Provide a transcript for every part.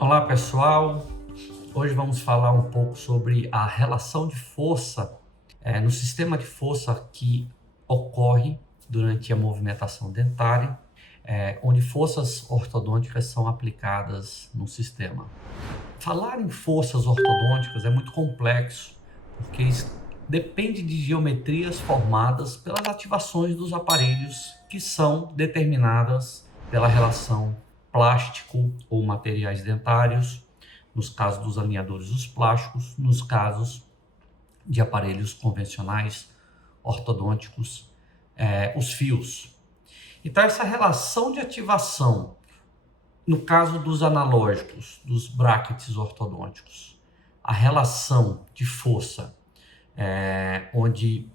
Olá pessoal, hoje vamos falar um pouco sobre a relação de força no sistema de força que ocorre durante a movimentação dentária, onde forças ortodônticas são aplicadas no sistema. Falar em forças ortodônticas é muito complexo, porque isso depende de geometrias formadas pelas ativações dos aparelhos que são determinadas pela relação plástico ou materiais dentários, nos casos dos alinhadores dos plásticos, nos casos de aparelhos convencionais ortodônticos, os fios. Então, essa relação de ativação, no caso dos analógicos, dos brackets ortodônticos, a relação de força, onde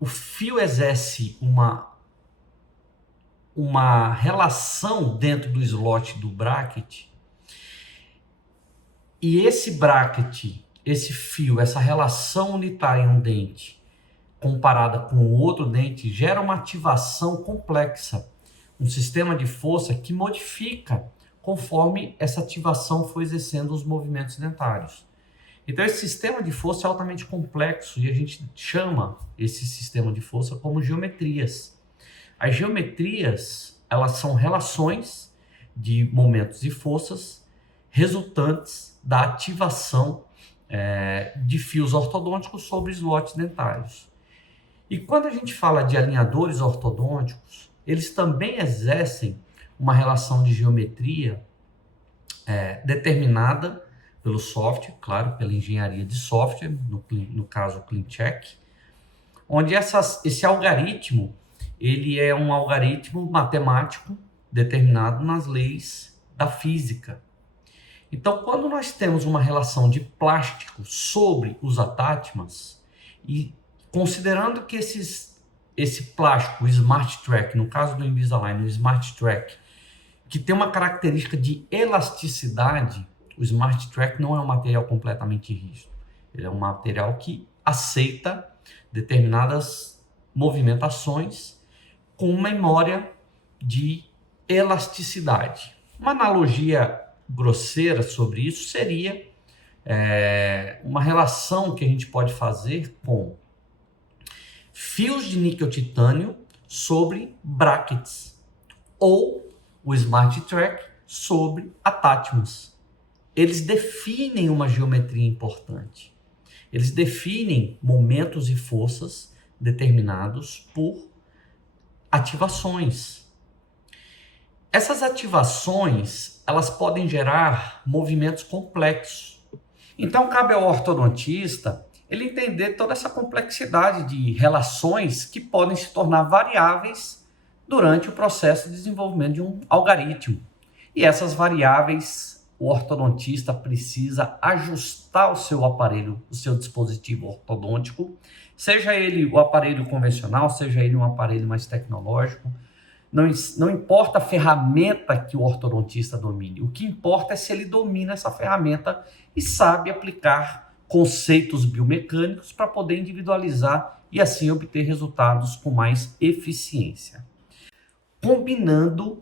o fio exerce uma relação dentro do slot do bracket, e esse bracket, esse fio, essa relação unitária em um dente, comparada com o outro dente, gera uma ativação complexa, um sistema de força que modifica conforme essa ativação for exercendo os movimentos dentários. Então, esse sistema de força é altamente complexo e a gente chama esse sistema de força como geometrias. As geometrias, elas são relações de momentos e forças resultantes da ativação de fios ortodônticos sobre slots dentários. E quando a gente fala de alinhadores ortodônticos, eles também exercem uma relação de geometria determinada pelo software, claro, pela engenharia de software, no caso o CleanCheck, onde esse algoritmo, ele é um algoritmo matemático determinado nas leis da física. Então, quando nós temos uma relação de plástico sobre os attachments, e considerando que esse plástico, o Smart Track, no caso do Invisalign, o Smart Track, que tem uma característica de elasticidade, o Smart Track não é um material completamente rígido. Ele é um material que aceita determinadas movimentações com memória de elasticidade. Uma analogia grosseira sobre isso seria uma relação que a gente pode fazer com fios de níquel titânio sobre brackets, ou o Smart Track sobre attachments. Eles definem uma geometria importante. Eles definem momentos e forças determinados por ativações. Essas ativações, elas podem gerar movimentos complexos. Então, cabe ao ortodontista ele entender toda essa complexidade de relações que podem se tornar variáveis durante o processo de desenvolvimento de um algoritmo. E essas variáveis, o ortodontista precisa ajustar o seu aparelho, o seu dispositivo ortodôntico, seja ele o aparelho convencional, seja ele um aparelho mais tecnológico. Não importa a ferramenta que o ortodontista domine, o que importa é se ele domina essa ferramenta e sabe aplicar conceitos biomecânicos para poder individualizar e assim obter resultados com mais eficiência. Combinando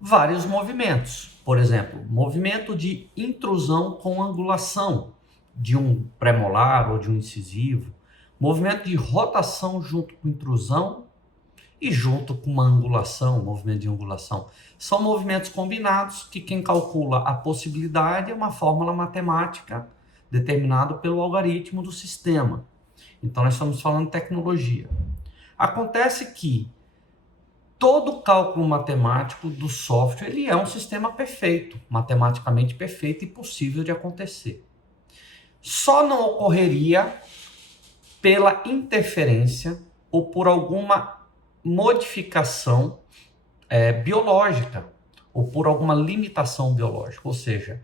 vários movimentos. Por exemplo, movimento de intrusão com angulação de um premolar ou de um incisivo, movimento de rotação junto com intrusão e junto com uma angulação, movimento de angulação. São movimentos combinados que quem calcula a possibilidade é uma fórmula matemática determinada pelo algoritmo do sistema. Então, nós estamos falando de tecnologia. Acontece que todo cálculo matemático do software ele é um sistema perfeito, matematicamente perfeito e possível de acontecer. Só não ocorreria pela interferência ou por alguma modificação biológica ou por alguma limitação biológica. Ou seja,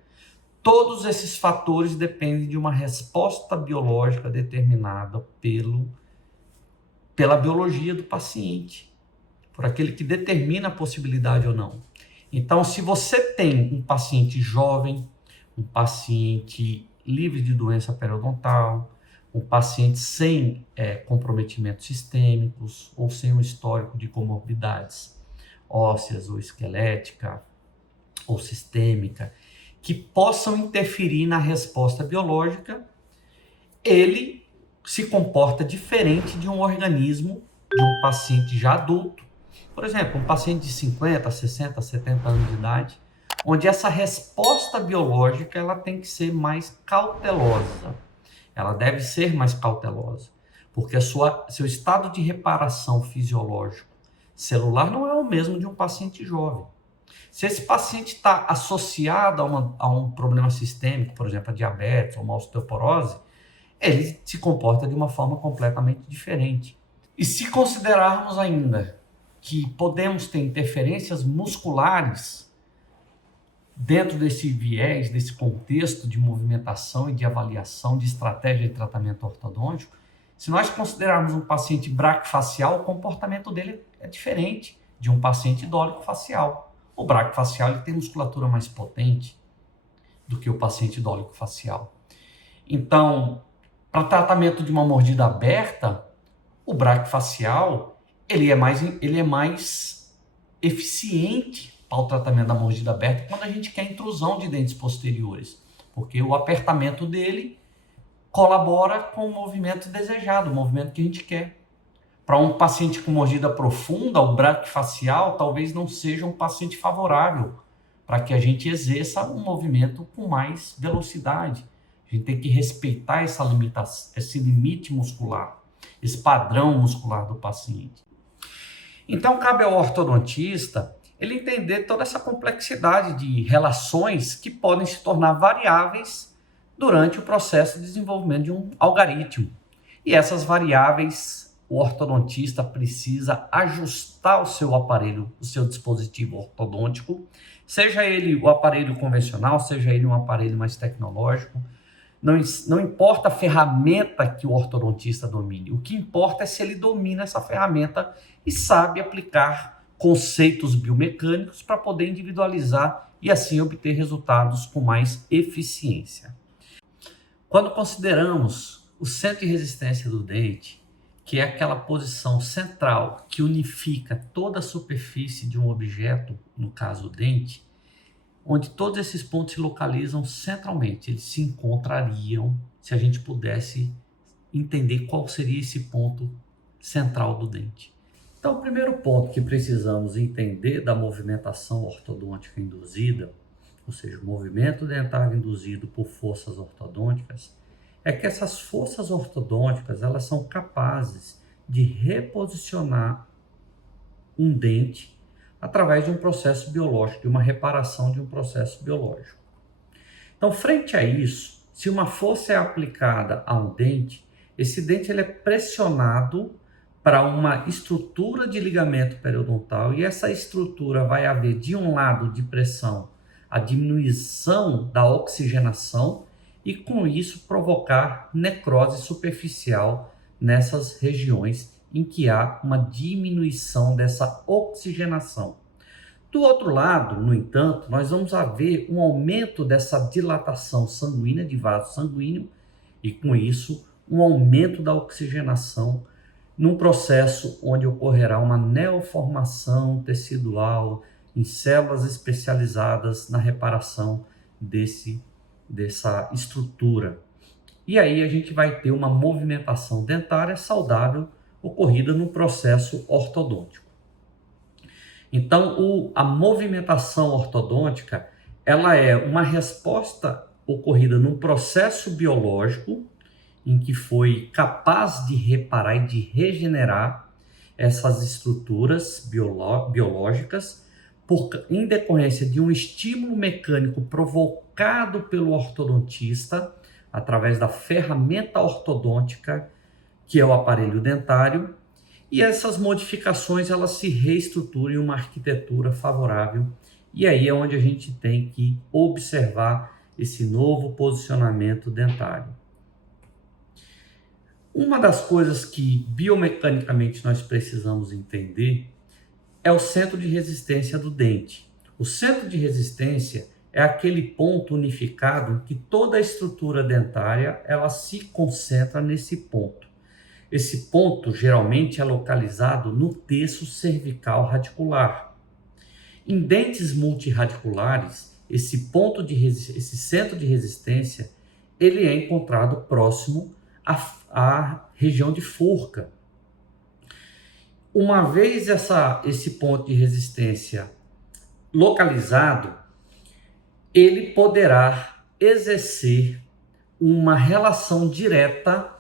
todos esses fatores dependem de uma resposta biológica determinada pela biologia do paciente, por aquele que determina a possibilidade ou não. Então, se você tem um paciente jovem, um paciente livre de doença periodontal, um paciente sem comprometimentos sistêmicos ou sem um histórico de comorbidades ósseas ou esquelética ou sistêmica, que possam interferir na resposta biológica, ele se comporta diferente de um organismo de um paciente já adulto. Por exemplo, um paciente de 50, 60, 70 anos de idade, onde essa resposta biológica ela tem que ser mais cautelosa. Ela deve ser mais cautelosa, porque seu estado de reparação fisiológico celular não é o mesmo de um paciente jovem. Se esse paciente está associado a um problema sistêmico, por exemplo, a diabetes ou uma osteoporose, ele se comporta de uma forma completamente diferente. E se considerarmos ainda que podemos ter interferências musculares dentro desse viés, desse contexto de movimentação e de avaliação de estratégia de tratamento ortodôntico, se nós considerarmos um paciente braquifacial, o comportamento dele é diferente de um paciente dólico-facial. O braquifacial ele tem musculatura mais potente do que o paciente dólico-facial. Então, para tratamento de uma mordida aberta, o braquifacial ele é mais eficiente para o tratamento da mordida aberta quando a gente quer intrusão de dentes posteriores, porque o apertamento dele colabora com o movimento desejado, o movimento que a gente quer. Para um paciente com mordida profunda, o braquifacial talvez não seja um paciente favorável para que a gente exerça um movimento com mais velocidade. A gente tem que respeitar essa limitação, esse limite muscular, esse padrão muscular do paciente. Então, cabe ao ortodontista ele entender toda essa complexidade de relações que podem se tornar variáveis durante o processo de desenvolvimento de um algoritmo. E essas variáveis, o ortodontista precisa ajustar o seu aparelho, o seu dispositivo ortodôntico, seja ele o aparelho convencional, seja ele um aparelho mais tecnológico. Não importa a ferramenta que o ortodontista domine, o que importa é se ele domina essa ferramenta e sabe aplicar conceitos biomecânicos para poder individualizar e assim obter resultados com mais eficiência. Quando consideramos o centro de resistência do dente, que é aquela posição central que unifica toda a superfície de um objeto, no caso o dente, onde todos esses pontos se localizam centralmente, eles se encontrariam se a gente pudesse entender qual seria esse ponto central do dente. Então, o primeiro ponto que precisamos entender da movimentação ortodôntica induzida, ou seja, o movimento dentário induzido por forças ortodônticas, é que essas forças ortodônticas elas são capazes de reposicionar um dente através de um processo biológico, de uma reparação de um processo biológico. Então, frente a isso, se uma força é aplicada a um dente, esse dente ele é pressionado para uma estrutura de ligamento periodontal e essa estrutura vai haver, de um lado de pressão, a diminuição da oxigenação e com isso provocar necrose superficial nessas regiões em que há uma diminuição dessa oxigenação. Do outro lado, no entanto, nós vamos ver um aumento dessa dilatação sanguínea, de vaso sanguíneo, e com isso um aumento da oxigenação num processo onde ocorrerá uma neoformação tecidual em células especializadas na reparação dessa estrutura. E aí a gente vai ter uma movimentação dentária saudável ocorrida no processo ortodôntico. Então, a movimentação ortodôntica, ela é uma resposta ocorrida num processo biológico em que foi capaz de reparar e de regenerar essas estruturas biológicas em decorrência de um estímulo mecânico provocado pelo ortodontista através da ferramenta ortodôntica, que é o aparelho dentário, e essas modificações elas se reestruturam em uma arquitetura favorável, e aí é onde a gente tem que observar esse novo posicionamento dentário. Uma das coisas que biomecanicamente nós precisamos entender é o centro de resistência do dente. O centro de resistência é aquele ponto unificado em que toda a estrutura dentária ela se concentra nesse ponto. Esse ponto geralmente é localizado no terço cervical radicular. Em dentes multirradiculares, esse centro de resistência, ele é encontrado próximo à região de forca. Uma vez esse ponto de resistência localizado, ele poderá exercer uma relação direta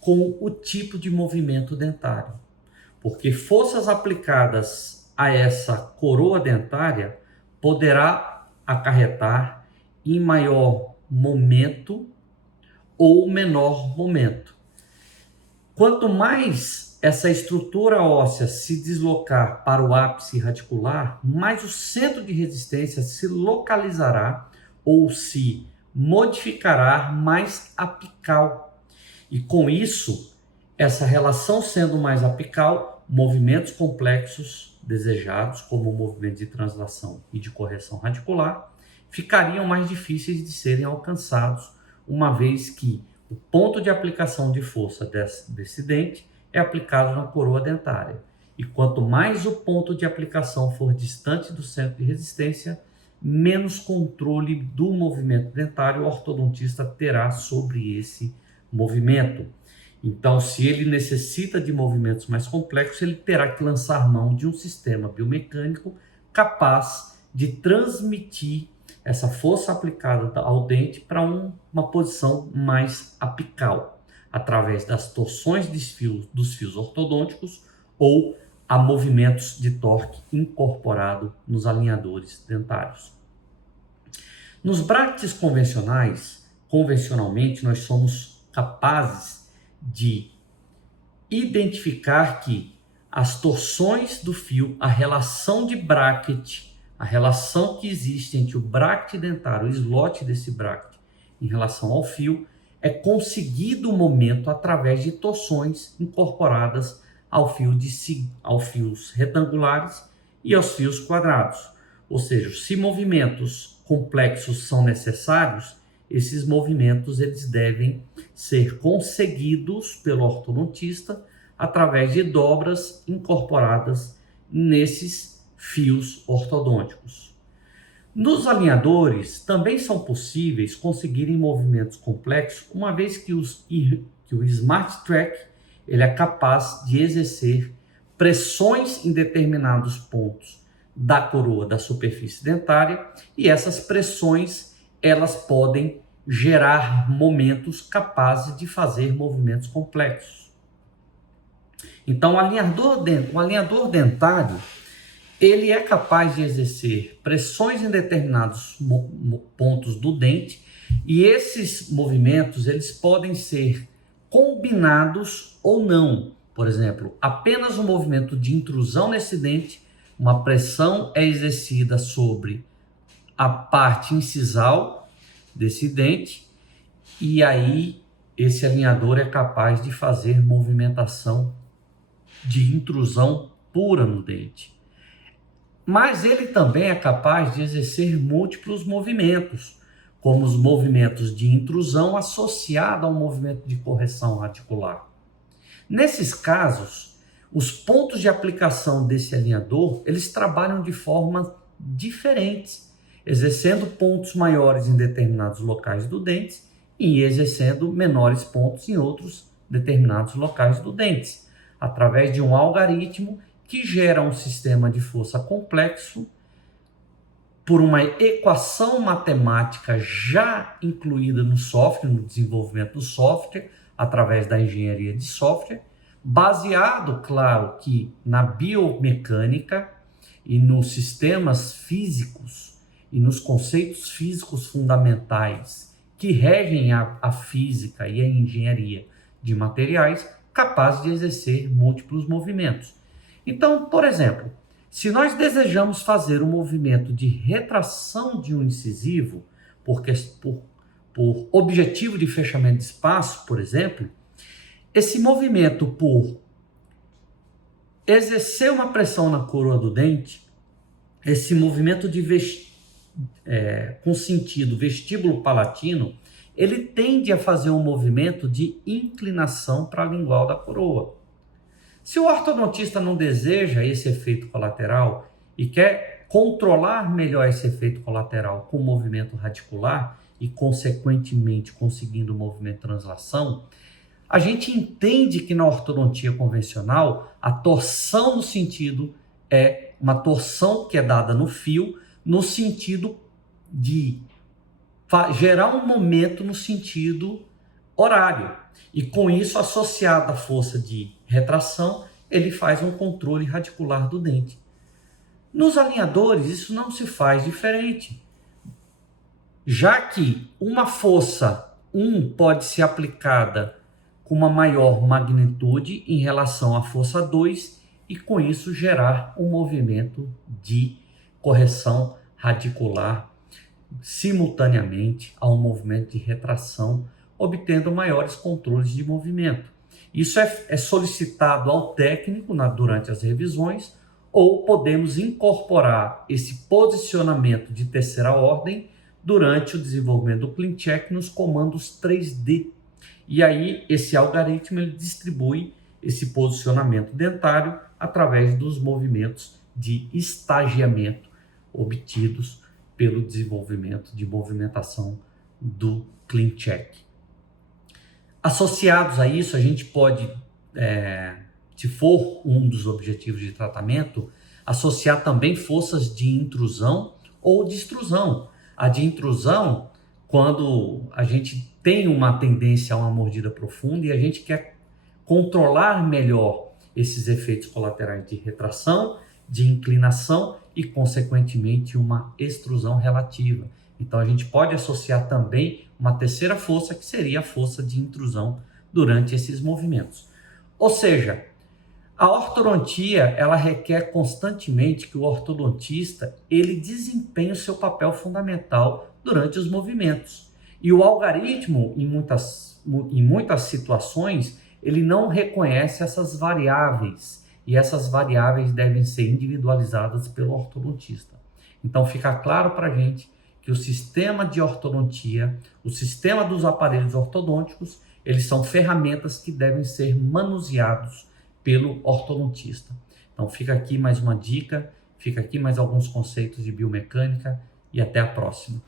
com o tipo de movimento dentário, porque forças aplicadas a essa coroa dentária poderá acarretar em maior momento ou menor momento. Quanto mais essa estrutura óssea se deslocar para o ápice radicular, mais o centro de resistência se localizará ou se modificará mais apical. E com isso, essa relação sendo mais apical, movimentos complexos desejados, como o movimento de translação e de correção radicular, ficariam mais difíceis de serem alcançados, uma vez que o ponto de aplicação de força desse dente é aplicado na coroa dentária. E quanto mais o ponto de aplicação for distante do centro de resistência, menos controle do movimento dentário o ortodontista terá sobre esse movimento. Então, se ele necessita de movimentos mais complexos, ele terá que lançar mão de um sistema biomecânico capaz de transmitir essa força aplicada ao dente para uma posição mais apical, através das torções dos fios ortodônticos ou a movimentos de torque incorporado nos alinhadores dentários. Nos brackets convencionalmente, nós somos capazes de identificar que as torções do fio, a relação de bracket, a relação que existe entre o bracket dentário, o slot desse bracket em relação ao fio, é conseguido o momento através de torções incorporadas aos fios retangulares e aos fios quadrados. Ou seja, se movimentos complexos são necessários, esses movimentos eles devem ser conseguidos pelo ortodontista através de dobras incorporadas nesses fios ortodônticos. Nos alinhadores, também são possíveis conseguirem movimentos complexos, uma vez que o Smart Track ele é capaz de exercer pressões em determinados pontos da coroa da superfície dentária, e essas pressões elas podem gerar momentos capazes de fazer movimentos complexos. Então, o alinhador dentário ele é capaz de exercer pressões em determinados pontos do dente, e esses movimentos eles podem ser combinados ou não. Por exemplo, apenas um movimento de intrusão nesse dente, uma pressão é exercida sobre a parte incisal desse dente, e aí esse alinhador é capaz de fazer movimentação de intrusão pura no dente. Mas ele também é capaz de exercer múltiplos movimentos, como os movimentos de intrusão associados ao movimento de correção radicular. Nesses casos, os pontos de aplicação desse alinhador, eles trabalham de forma diferentes, exercendo pontos maiores em determinados locais do dente e exercendo menores pontos em outros determinados locais do dente, através de um algoritmo que gera um sistema de força complexo por uma equação matemática já incluída no software, no desenvolvimento do software, através da engenharia de software, baseado, claro, que na biomecânica e nos sistemas físicos e nos conceitos físicos fundamentais que regem a física e a engenharia de materiais, capaz de exercer múltiplos movimentos. Então, por exemplo, se nós desejamos fazer um movimento de retração de um incisivo, por objetivo de fechamento de espaço, por exemplo, esse movimento por exercer uma pressão na coroa do dente, esse movimento com sentido vestíbulo-palatino, ele tende a fazer um movimento de inclinação para a lingual da coroa. Se o ortodontista não deseja esse efeito colateral e quer controlar melhor esse efeito colateral com o movimento radicular e, consequentemente, conseguindo o movimento de translação, a gente entende que na ortodontia convencional, a torção no sentido é uma torção que é dada no fio, no sentido de gerar um momento no sentido horário. E com isso, associado à força de retração, ele faz um controle radicular do dente. Nos alinhadores, isso não se faz diferente, já que uma força 1 pode ser aplicada com uma maior magnitude em relação à força 2 e com isso gerar um movimento de correção radicular simultaneamente a um movimento de retração, obtendo maiores controles de movimento. Isso é solicitado ao técnico durante as revisões, ou podemos incorporar esse posicionamento de terceira ordem durante o desenvolvimento do CleanCheck nos comandos 3D. E aí esse algoritmo ele distribui esse posicionamento dentário através dos movimentos de estagiamento obtidos pelo desenvolvimento de movimentação do CleanCheck. Associados a isso, a gente pode, se for um dos objetivos de tratamento, associar também forças de intrusão ou de extrusão. A de intrusão, quando a gente tem uma tendência a uma mordida profunda e a gente quer controlar melhor esses efeitos colaterais de retração, de inclinação e, consequentemente, uma extrusão relativa. Então, a gente pode associar também uma terceira força, que seria a força de intrusão durante esses movimentos. Ou seja, a ortodontia, ela requer constantemente que o ortodontista ele desempenhe o seu papel fundamental durante os movimentos. E o algoritmo, em muitas situações, ele não reconhece essas variáveis, e essas variáveis devem ser individualizadas pelo ortodontista. Então, fica claro para a gente que o sistema de ortodontia, o sistema dos aparelhos ortodônticos, eles são ferramentas que devem ser manuseados pelo ortodontista. Então fica aqui mais uma dica, fica aqui mais alguns conceitos de biomecânica e até a próxima.